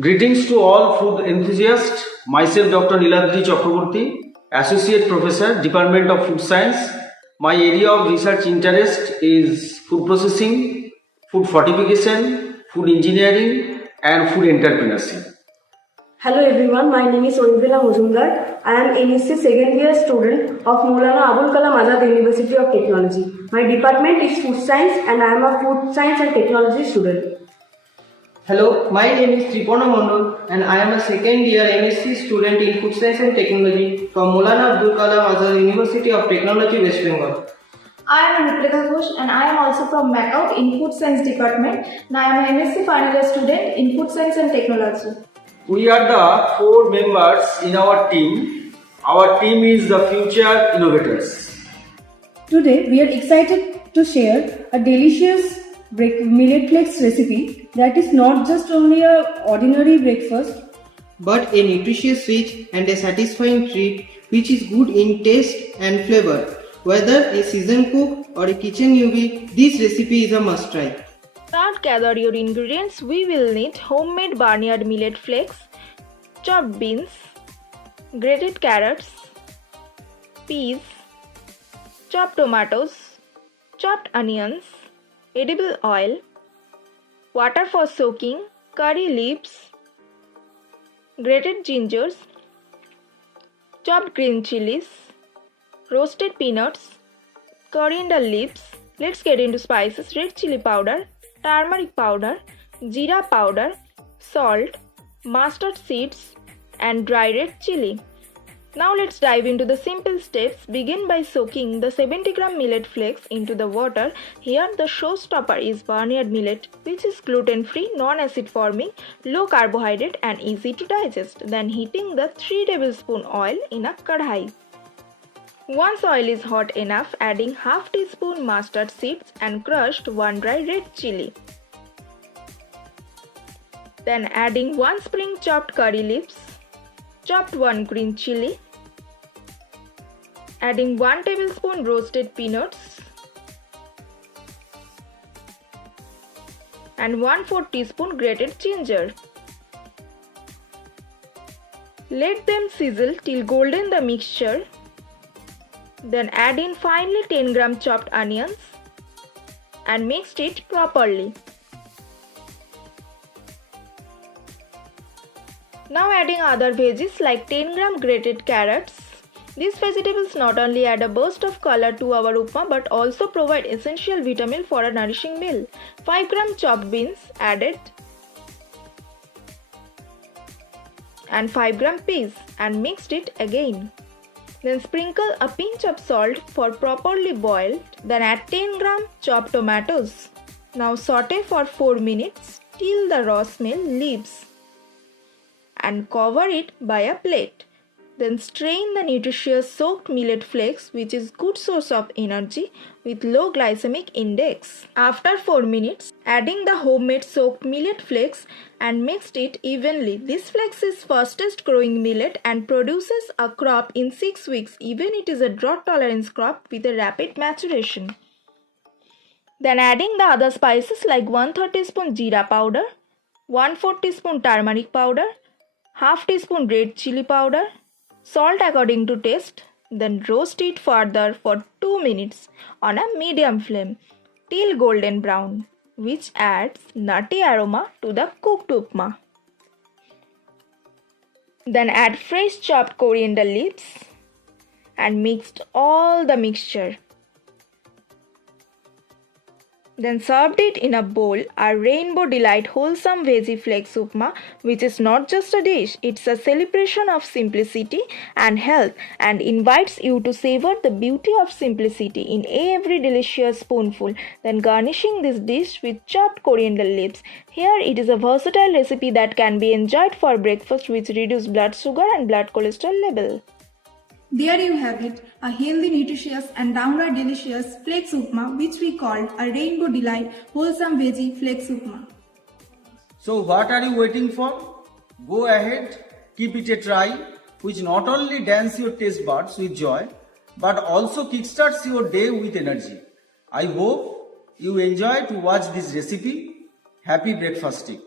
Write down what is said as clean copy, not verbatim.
Greetings to all food enthusiasts. Myself Dr. Niladri Chakraborty, Associate Professor, Department of Food Science. My area of research interest is food processing, food fortification, food engineering and food entrepreneurship. Hello everyone, my name is Orivela Muzumdar. I am NSC second year student of Maulana Abul Kalam Azad University of Technology. My department is food science and I am a food science and technology student. Hello, my name is Tripona Mondol and I am a second year MSc student in Food Science and Technology from Maulana Abul Kalam Azad University of Technology, West Bengal. I am Ritika Ghosh and I am also from Macau in Food Science Department and I am an MSc final year student in Food Science and Technology. We are the 4 members in our team. Our team is the future innovators. Today we are excited to share a delicious millet flakes recipe that is not just only a ordinary breakfast But a nutritious, rich and a satisfying treat which is good in taste and flavor. Whether a seasoned cook or a kitchen newbie, this recipe is a must try. Start gather your ingredients. We will need homemade barnyard millet flakes, chopped beans, grated carrots, peas, chopped tomatoes, chopped onions, edible oil, water for soaking, curry leaves, grated gingers, chopped green chilies, roasted peanuts, coriander leaves. Let's get into spices: red chili powder, turmeric powder, jeera powder, salt, mustard seeds and dry red chili. Now let's dive into the simple steps. Begin by soaking the 70 gram millet flakes into the water. Here the showstopper is barnyard millet, which is gluten-free, non-acid forming, low carbohydrate and easy to digest. Then heating the 3 tablespoon oil in a kadhai. Once oil is hot enough, adding half teaspoon mustard seeds and crushed 1 dry red chili. Then adding 1 spring chopped curry leaves, chopped 1 green chili, adding 1 tablespoon roasted peanuts and 1/4 teaspoon grated ginger. Let them sizzle till golden the mixture. Then add in finely 10 gram chopped onions and mix it properly. Now adding other veggies like 10 gram grated carrots. These vegetables not only add a burst of color to our upma but also provide essential vitamin for a nourishing meal. 5 gram chopped beans added and 5 gram peas and mixed it again. Then sprinkle a pinch of salt for properly boiled. Then add 10 gram chopped tomatoes. Now saute for 4 minutes till the raw smell leaves and cover it by a plate. Then strain the nutritious soaked millet flakes, which is good source of energy with low glycemic index. After 4 minutes, adding the homemade soaked millet flakes and mixed it evenly. This flakes is fastest growing millet and produces a crop in 6 weeks. Even it is a drought tolerance crop with a rapid maturation. Then adding the other spices like 1/3 teaspoon jeera powder, 1/4 teaspoon turmeric powder, half teaspoon red chili powder, salt according to taste. Then roast it further for 2 minutes on a medium flame till golden brown, which adds nutty aroma to the cooked upma. Then add fresh chopped coriander leaves and mixed all the mixture. Then served it in a bowl, a Rainbow Delight Wholesome Veggie Flakes Upma, which is not just a dish, it's a celebration of simplicity and health and invites you to savor the beauty of simplicity in every delicious spoonful. Then garnishing this dish with chopped coriander leaves. Here it is a versatile recipe that can be enjoyed for breakfast, which reduces blood sugar and blood cholesterol level. There you have it, a healthy, nutritious and downright delicious flakes upma which we called a Rainbow Delight Wholesome Veggie Flakes Upma. So what are you waiting for? Go ahead, keep it a try, which not only dance your taste buds with joy, but also kickstarts your day with energy. I hope you enjoy to watch this recipe. Happy breakfasting.